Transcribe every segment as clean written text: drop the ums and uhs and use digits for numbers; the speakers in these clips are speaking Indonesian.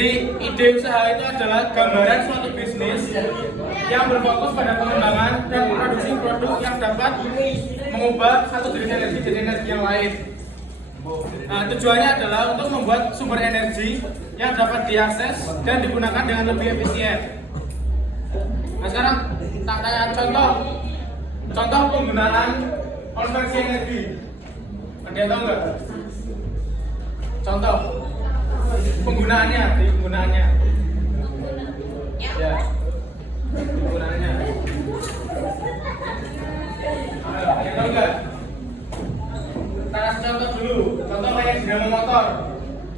Jadi ide usaha itu adalah gambaran suatu bisnis yang berfokus pada pengembangan dan produksi produk yang dapat mengubah satu jenis energi jadi energi yang lain. Nah, tujuannya adalah untuk membuat sumber energi yang dapat diakses dan digunakan dengan lebih efisien. Nah, sekarang tak tanya contoh penggunaan konversi energi. Ada yang tahu nggak? Contoh penggunaannya. Ya. Penggunaannya. Ada yang tahu nggak? Kita kasih contoh dulu. Contoh kayak dinamo motor.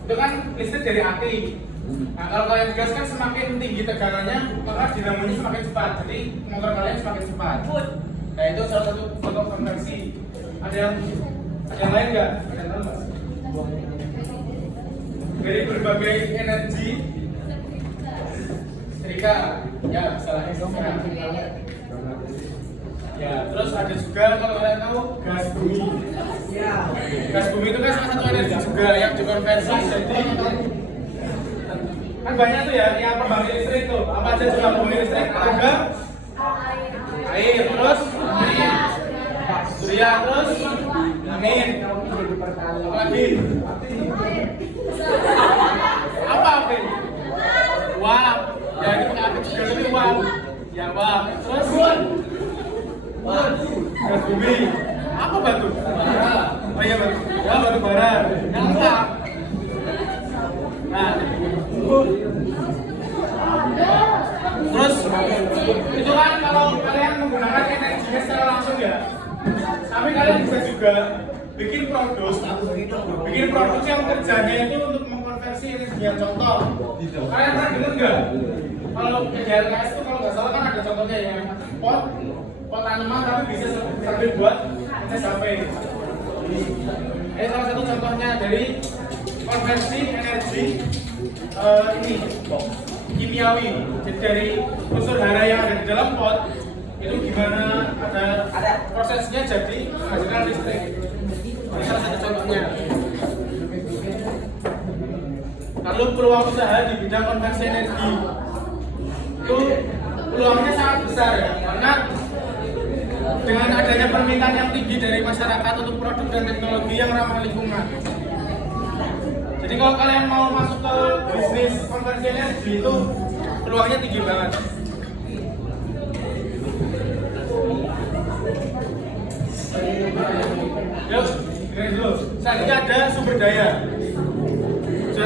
Itu kan listrik dari api. Nah, kalau kalian gas kan semakin tinggi tegangannya, maka dinamonya semakin cepat. Jadi motor kalian semakin cepat. Nah, itu salah satu contoh konversi. Ada yang lain nggak? Ada yang tahu nggak? Dari berbagai energi setrika, ya salahnya ya, terus ada juga kalau kalian tahu gas bumi. Gas bumi itu kan salah satu energi juga yang dikonversi jadi kan banyak tuh ya yang pembangkit listrik tuh. Apa aja juga pembangkit listrik? Tenaga air, terus surya, terus angin. Apa lagi? Apa? Uap. Ya itu pakai api juga lebih uap. Ya uap. Terus gas bumi. Apa batu? Oh iya batu. Ya batu bara. Yang enggak. Nah, terus itu kan kalau kalian menggunakan energinya secara langsung ya. Tapi kalian bisa juga bikin produk yang kerjanya itu untuk mengkonversi energi yang contoh. Kalian pernah dengar nggak? Kalau PJLKS itu kalau nggak salah kan ada contohnya yang pot tanaman tapi bisa sambil buat ngecas HP. Ini salah satu contohnya dari konversi energi ini kimiawi. Jadi dari unsur hara yang ada di dalam pot itu gimana ada prosesnya jadi menghasilkan listrik. Ini salah satu contohnya. Lalu peluang usaha di bidang konversi energi itu peluangnya sangat besar ya, karena dengan adanya permintaan yang tinggi dari masyarakat untuk produk dan teknologi yang ramah lingkungan. Jadi kalau kalian mau masuk ke bisnis konversi energi itu peluangnya tinggi banget. Yuk, dengerin dulu. Selanjutnya ada sumber daya.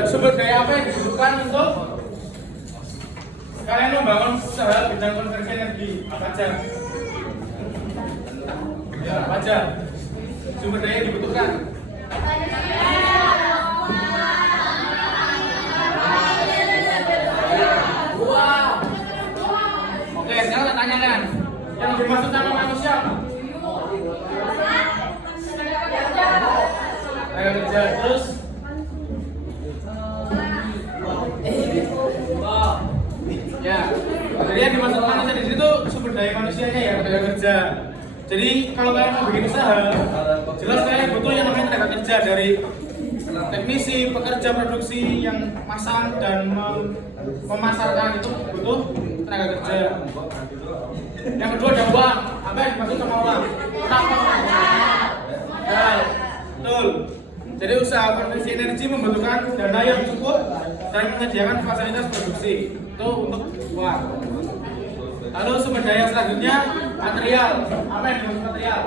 Sumber daya apa yang dibutuhkan untuk kalian membangun usaha bidang konversi energi? Apa aja? Ya, apa aja? Sumber daya yang dibutuhkan. Oke, sekarang saya tanyakan. Yang dimaksud sama manusia apa? Tenaga kerja, terus ya, jadi yang dimaksud manusia di sini tuh sumber daya manusianya ya, tenaga kerja. Jadi kalau kalian mau bikin usaha, jelas kalian butuh yang namanya tenaga kerja, dari teknisi, pekerja produksi yang masang dan memasarkan itu butuh tenaga kerja. Yang kedua ada uang. Apa yang dimaksud sama uang? Ya, betul. Jadi usaha konversi energi membutuhkan dana yang cukup dan menyediakan fasilitas produksi. Itu untuk uang. Lalu sumber daya selanjutnya material. Apa yang dimaksud material?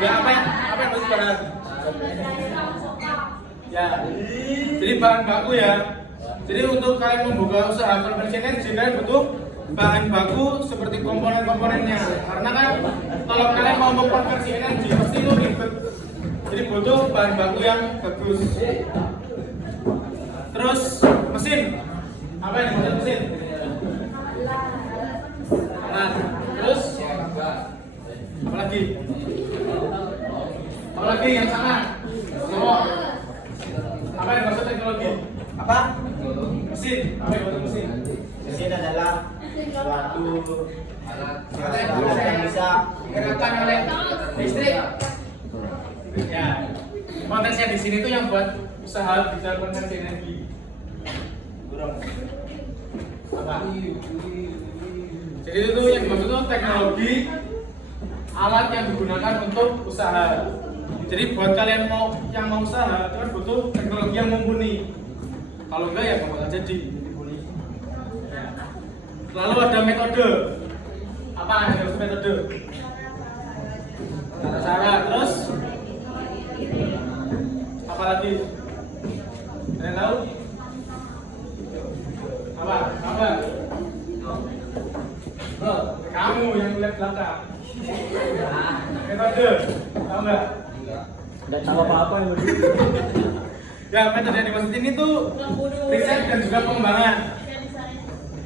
Ya, apa yang dimaksud bahan? Ya, jadi bahan baku ya. Jadi untuk kalian membuka usaha konversi energi, kalian butuh bahan baku seperti komponen-komponennya. Karena kan kalau kalian mau mengkonversi energi pasti itu ribet. Jadi butuh bahan baku yang bagus. Terus mesin. Apa yang dimaksud mesin? Nah, terus apalagi yang sama? Apa yang dimaksud teknologi? Apa? Mesin. Apa yang dimaksud mesin? Mesin adalah suatu alat yang bisa digerakkan oleh listrik. Ya, konteksnya di sini tuh yang buat usaha bidang konversi energi. Apa? Jadi itu yang dimaksud itu teknologi alat yang digunakan untuk usaha. Jadi buat kalian yang mau usaha itu kan butuh teknologi yang mumpuni. Kalau enggak ya nggak bakal jadi. Lalu ada metode. Apa yang metode? Cara, terus apa lagi? Kalian tahu? Apa? Kamu yang lihat belakang. Metode, tahu nggak? Nggak tahu apa-apa yang Ya, metode yang dimaksud ini tuh riset dan juga pengembangan.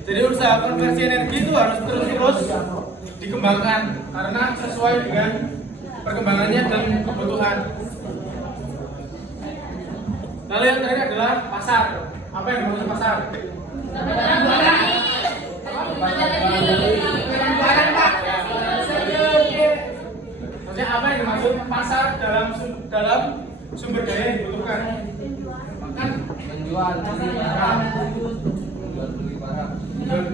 Jadi usaha konversi energi itu harus terus dikembangkan karena sesuai dengan perkembangannya dan kebutuhan. Lalu yang terakhir adalah pasar. Apa yang dimaksud pasar? Maksudnya apa yang dimaksud pasar dalam sumber daya yang dibutuhkan? Kan menjual barang.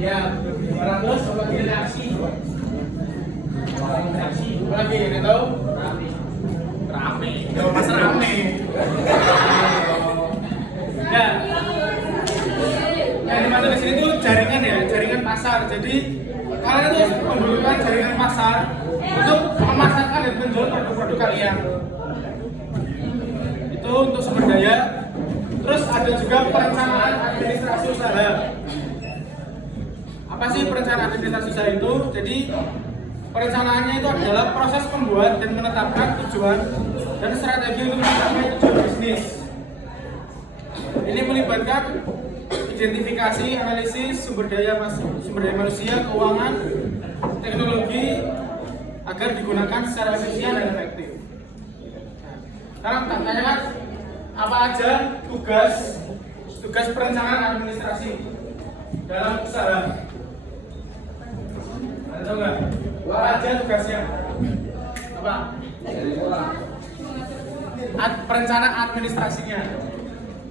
Ya, barang terus lagi reaksi. Lagi ini tahu? Rame. Kalau pasar rame. Ya. Yang dimaksud di sini tuh jaringan ya, jaringan pasar. Jadi kalian itu membutuhkan jaringan pasar untuk memasarkan dan menjual produk-produk kalian. Itu untuk sumber daya. Terus ada juga perencanaan administrasi usaha. Apa sih perencanaan administrasi usaha itu? Jadi perencanaannya itu adalah proses membuat dan menetapkan tujuan dan strategi untuk mencapai tujuan bisnis. Ini melibatkan identifikasi, analisis sumber daya manusia, keuangan, teknologi agar digunakan secara efisien dan efektif. Sekarang tanya kan, apa aja tugas perencanaan administrasi dalam usaha? Ada tahu nggak? Apa aja tugasnya? Apa? Perencanaan administrasinya.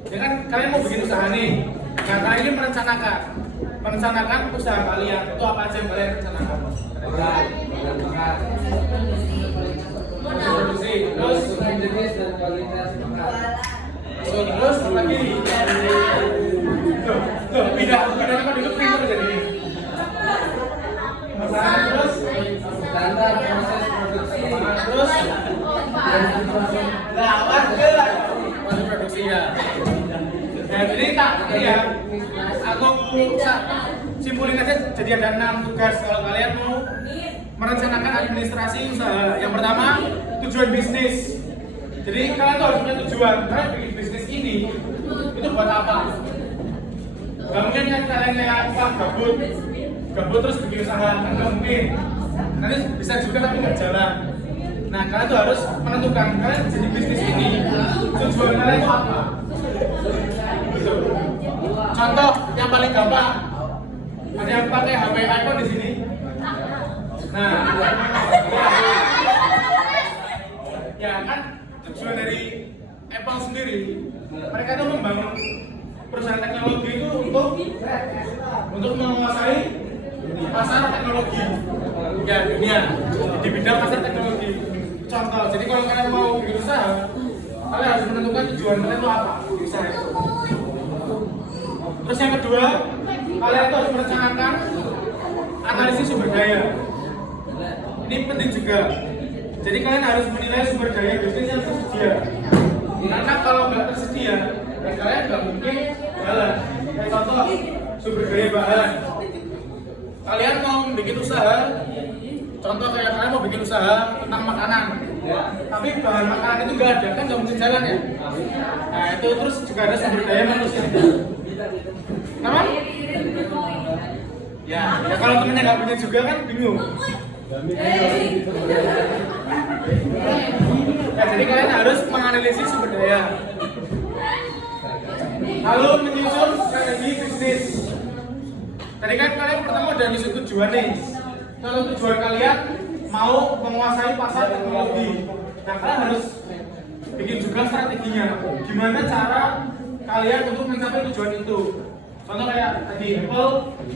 Ya kan kalian mau bikin usaha nih. Nah, kalian ini merencanakan usaha kalian. Itu apa aja yang kalian rencanakan? Produksi, terus jenis dan kualitas terus lagi. Tuh, pindah apa dulu pintar jadi. Terus standar proses produksi. Terus produksi ya. Nah, jadi aku simpulin aja jadi ada 6 tugas kalau kalian mau merencanakan administrasi usaha. Yang pertama, tujuan bisnis. Jadi kalian tuh harus punya tujuan. Kalian bikin bisnis ini itu buat apa? Gak mungkin kan kalian kayak gabut terus bikin usaha, nggak mungkin. Nanti bisa juga tapi nggak jalan. Nah, kalian tuh harus menentukan kalian jadi bisnis ini tujuan kalian itu apa. Gitu. Contoh yang paling gampang, ada yang pakai HP iPhone di sini. Nah, ya kan tujuan dari Apple sendiri, mereka tuh membangun perusahaan teknologi itu untuk menguasai pasar teknologi ya dunia di bidang pasar teknologi. Contoh, jadi kalau kalian mau bikin usaha, kalian harus menentukan tujuan kalian itu apa di usaha itu. Terus yang kedua, kalian itu harus merencanakan analisis sumber daya. Ini penting juga. Jadi kalian harus menilai sumber daya bisnis yang tersedia. Karena kalau nggak tersedia, kalian nggak mungkin jalan. Kayak contoh, sumber daya bahan. Kalian mau bikin usaha, contoh kayak kalian mau bikin usaha tentang makanan, tapi bahan makanan itu nggak ada, kan nggak mungkin jalan ya. Nah itu terus juga ada sumber daya manusia. Kenapa? Ya kalau temennya nggak punya juga kan bingung. Ya, jadi kalian harus menganalisis sumber daya, lalu menyusun strategi bisnis. Tadi kan kalian pertama udah nyusun tujuan nih. Kalau tujuan kalian mau menguasai pasar teknologi, nah kalian harus bikin juga strateginya. Gimana cara kalian untuk mencapai tujuan itu? Contoh kayak tadi Apple,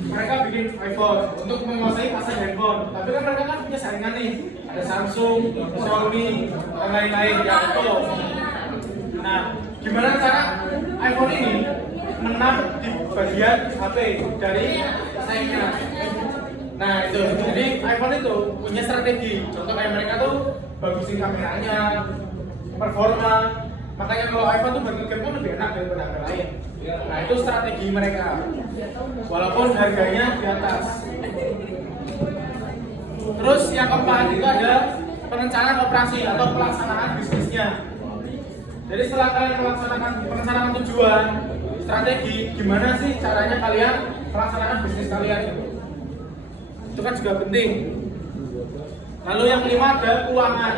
mereka bikin iPhone untuk menguasai pasar handphone. Tapi kan mereka kan punya saingan nih, ada Samsung, Xiaomi, dan lain-lain ya Apple. Nah, gimana cara iPhone ini menang di bagian HP dari saingnya? Nah itu, jadi iPhone itu punya strategi. Contoh kayak mereka tuh bagusin kameranya, performa. Makanya kalau iPhone tuh buat game kan lebih enak daripada HP lain. Nah itu strategi mereka. Walaupun harganya di atas. Terus yang keempat itu ada perencanaan operasi atau pelaksanaan bisnisnya. Jadi setelah kalian melaksanakan tujuan, strategi, gimana sih caranya kalian melaksanakan bisnis kalian itu? Itu kan juga penting. Lalu yang kelima ada keuangan.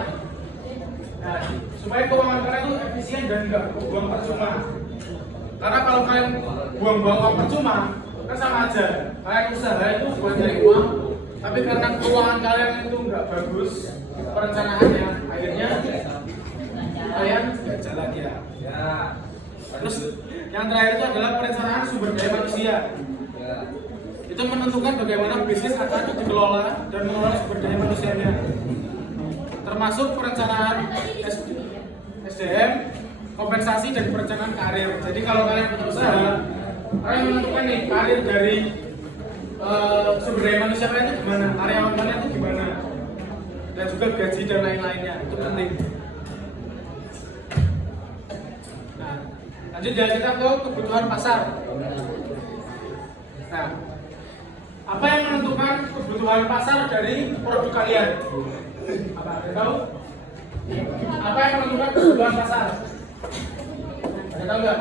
Nah, supaya keuangan kalian itu efisien dan nggak buang percuma. Karena kalau kalian buang-buang uang percuma, kan sama aja. Kalian usaha itu buat cari uang, tapi karena keuangan kalian itu nggak bagus, perencanaannya, akhirnya kalian nggak jalan ya. Terus yang terakhir itu adalah perencanaan sumber daya manusia. Itu menentukan bagaimana bisnis akan dikelola dan mengelola sumber daya manusianya, termasuk perencanaan SDM, kompensasi dan perencanaan karir. Jadi kalau kalian punya usaha, kalian menentukan nih karir dari sumber daya manusia kalian itu gimana, karyawan kalian itu gimana, dan juga gaji dan lain-lainnya. Itu penting. Nah, lanjut kita ke kebutuhan pasar. Nah, apa yang menentukan kebutuhan pasar dari produk kalian? Apa ada tahu? Apa yang menentukan kebutuhan pasar? Ada tahu nggak?